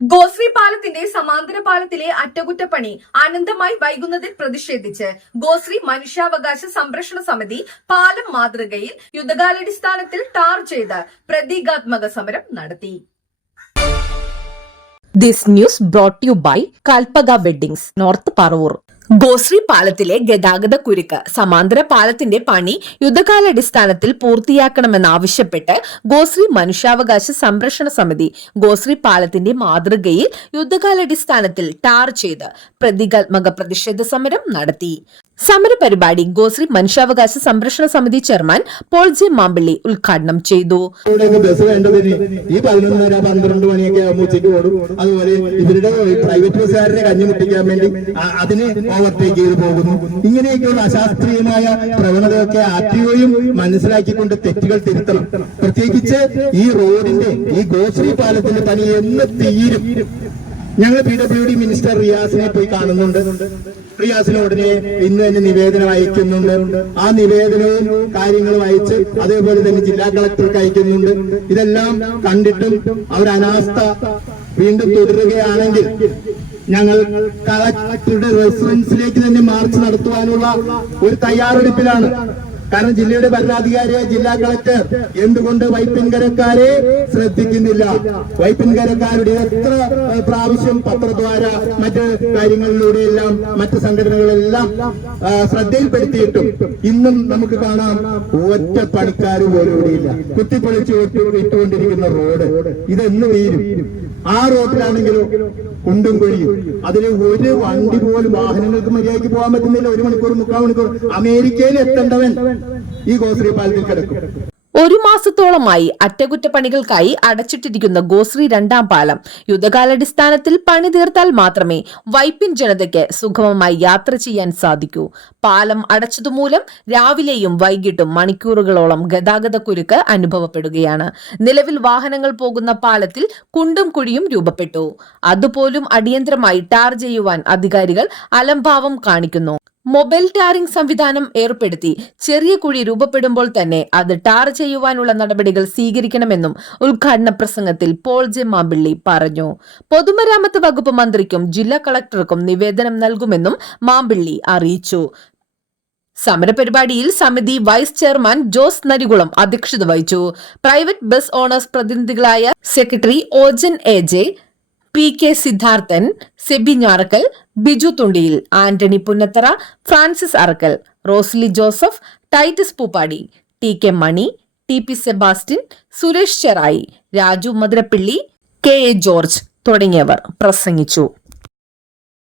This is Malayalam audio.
ഗോശ്രീ പാലത്തിന്റെ സമാന്തര പാലത്തിലെ അറ്റകുറ്റപ്പണി അനന്തമായി വൈകുന്നതിൽ പ്രതിഷേധിച്ച് ഗോശ്രീ മനുഷ്യാവകാശ സംരക്ഷണ സമിതി പാലം മാതൃകയിൽ യുദ്ധകാലാടിസ്ഥാനത്തിൽ ടാർ ചെയ്ത് പ്രതീകാത്മക സമരം നടത്തി. This news brought to you by Kalpaga Weddings, North Parvur. Goshree പാലത്തിലെ ഗതാഗത കുരുക്ക് സമാന്തര പാലത്തിന്റെ പണി യുദ്ധകാലാടിസ്ഥാനത്തിൽ പൂർത്തിയാക്കണമെന്നാവശ്യപ്പെട്ട് ഗോശ്രീ മനുഷ്യാവകാശ സംരക്ഷണ സമിതി ഗോശ്രീ പാലത്തിന്റെ മാതൃകയിൽ യുദ്ധകാലാടിസ്ഥാനത്തിൽ ടാർ ചെയ്ത് പ്രതീകാത്മക പ്രതിഷേധ സമരം നടത്തി. സമര പരിപാടി ഗോശ്രീ മനുഷ്യാവകാശ സംരക്ഷണ സമിതി ചെയർമാൻ പോൾ ജെ മാമ്പിള്ളി ഉദ്ഘാടനം ചെയ്തു. ബസ് വേണ്ടതിന് ഈ 11:12 മണിയൊക്കെ ഉച്ചയ്ക്ക് ഓടും. അതുപോലെ ഇവരുടെ പ്രൈവറ്റ് ബസ്സുകാരെ കഞ്ഞിമുട്ടിക്കാൻ വേണ്ടി അതിന് ഓവർടേക്ക് ചെയ്ത് പോകുന്നു. ഇങ്ങനെയൊക്കെയുള്ള അശാസ്ത്രീയമായ പ്രവണതയൊക്കെ ആർടിഒയും മനസ്സിലാക്കിക്കൊണ്ട് തെറ്റുകൾ തിരുത്തണം. പ്രത്യേകിച്ച് ഈ റോഡിന്റെ ഈ ഗോശ്രീ പാലത്തിന്റെ പണി എന്ന് തീരും. ഞങ്ങൾ PWD മിനിസ്റ്റർ റിയാസിനെ പോയി കാണുന്നുണ്ട്. റിയാസിന് ഉടനെ ഇന്ന് തന്നെ നിവേദനം അയക്കുന്നുണ്ട്. ആ നിവേദനവും കാര്യങ്ങളും അയച്ച് അതേപോലെ തന്നെ ജില്ലാ കളക്ടർക്ക് അയക്കുന്നുണ്ട്. ഇതെല്ലാം കണ്ടിട്ടും അവർ അനാസ്ഥ വീണ്ടും തുടരുകയാണെങ്കിൽ ഞങ്ങൾ കളക്ടറുടെ റെസിഡൻസിലേക്ക് തന്നെ മാർച്ച് നടത്തുവാനുള്ള ഒരു തയ്യാറെടുപ്പിലാണ്. കാരണം ജില്ലയുടെ ഭരണാധികാരിയെ ജില്ലാ കളക്ടർ എന്തുകൊണ്ട് വൈപ്പിൻകരക്കാരെ ശ്രദ്ധിക്കുന്നില്ല? വൈപ്പിൻകരക്കാരുടെ എത്ര പ്രാവശ്യം പത്രദ്വാര മറ്റ് കാര്യങ്ങളിലൂടെയെല്ലാം മറ്റ് സംഘടനകളെല്ലാം ശ്രദ്ധയിൽപ്പെടുത്തിയിട്ടും ഇന്നും നമുക്ക് കാണാം ഒറ്റ പണിക്കാർ പോലും ഇവിടെയില്ല. കുത്തിപ്പൊളിച്ച് ഇട്ടുകൊണ്ടിരിക്കുന്ന റോഡ് ഇതെന്ന് വീരും. ആ റോഡിലാണെങ്കിലും കുണ്ടും കുഴിയും. അതിൽ ഒരു വണ്ടി പോലും വാഹനങ്ങൾക്ക് മര്യാദയ്ക്ക് പോകാൻ പറ്റുന്നില്ല. 1 മണിക്കൂർ 3/4 മണിക്കൂർ അമേരിക്കയിൽ എത്തേണ്ടവൻ ഈ ഗോശ്രീ പാലത്തിൽ കിടക്കും. 1 മാസത്തോളമായി അറ്റകുറ്റപ്പണികൾക്കായി അടച്ചിട്ടിരിക്കുന്ന ഗോശ്രീ 2ാം പാലം യുദ്ധകാലാടിസ്ഥാനത്തിൽ പണി തീർത്താൽ മാത്രമേ വൈപ്പിൻ ജനതയ്ക്ക് സുഗമമായി യാത്ര ചെയ്യാൻ സാധിക്കൂ. പാലം അടച്ചതുമൂലം രാവിലെയും വൈകിട്ടും മണിക്കൂറുകളോളം ഗതാഗത കുരുക്ക് അനുഭവപ്പെടുകയാണ്. നിലവിൽ വാഹനങ്ങൾ പോകുന്ന പാലത്തിൽ കുണ്ടും കുഴിയും രൂപപ്പെട്ടു. അതുപോലും അടിയന്തരമായി ടാർ ചെയ്യുവാൻ അധികാരികൾ അലംഭാവം കാണിക്കുന്നു. മൊബൈൽ ടാറിംഗ് സംവിധാനം ഏർപ്പെടുത്തി ചെറിയ കുഴി രൂപപ്പെടുമ്പോൾ തന്നെ അത് ടാർ ചെയ്യുവാനുള്ള നടപടികൾ സ്വീകരിക്കണമെന്നും ഉദ്ഘാടന പ്രസംഗത്തിൽ പോൾ ജെ മാമ്പിള്ളി പറഞ്ഞു. പൊതുമരാമത്ത് വകുപ്പ് മന്ത്രിക്കും ജില്ലാ കളക്ടർക്കും നിവേദനം നൽകുമെന്നും മാമ്പിള്ളി അറിയിച്ചു. സമരപരിപാടിയിൽ സമിതി വൈസ് ചെയർമാൻ ജോസ് നരികുളം അധ്യക്ഷത വഹിച്ചു. പ്രൈവറ്റ് ബസ് ഓണേഴ്സ് പ്രതിനിധികളായ secretary Ojan AJ, PK Siddharthan, Sebi Njarakkal, Biju Thundiyil, Antony Punnathara, Francis Arakkal, Rosily Joseph, Titus Poopady, TK Mani, TP Sebastian, Suresh Cherai, Raju Madhurappilly, KA George തുടങ്ങിയവർ പ്രസംഗിച്ചു.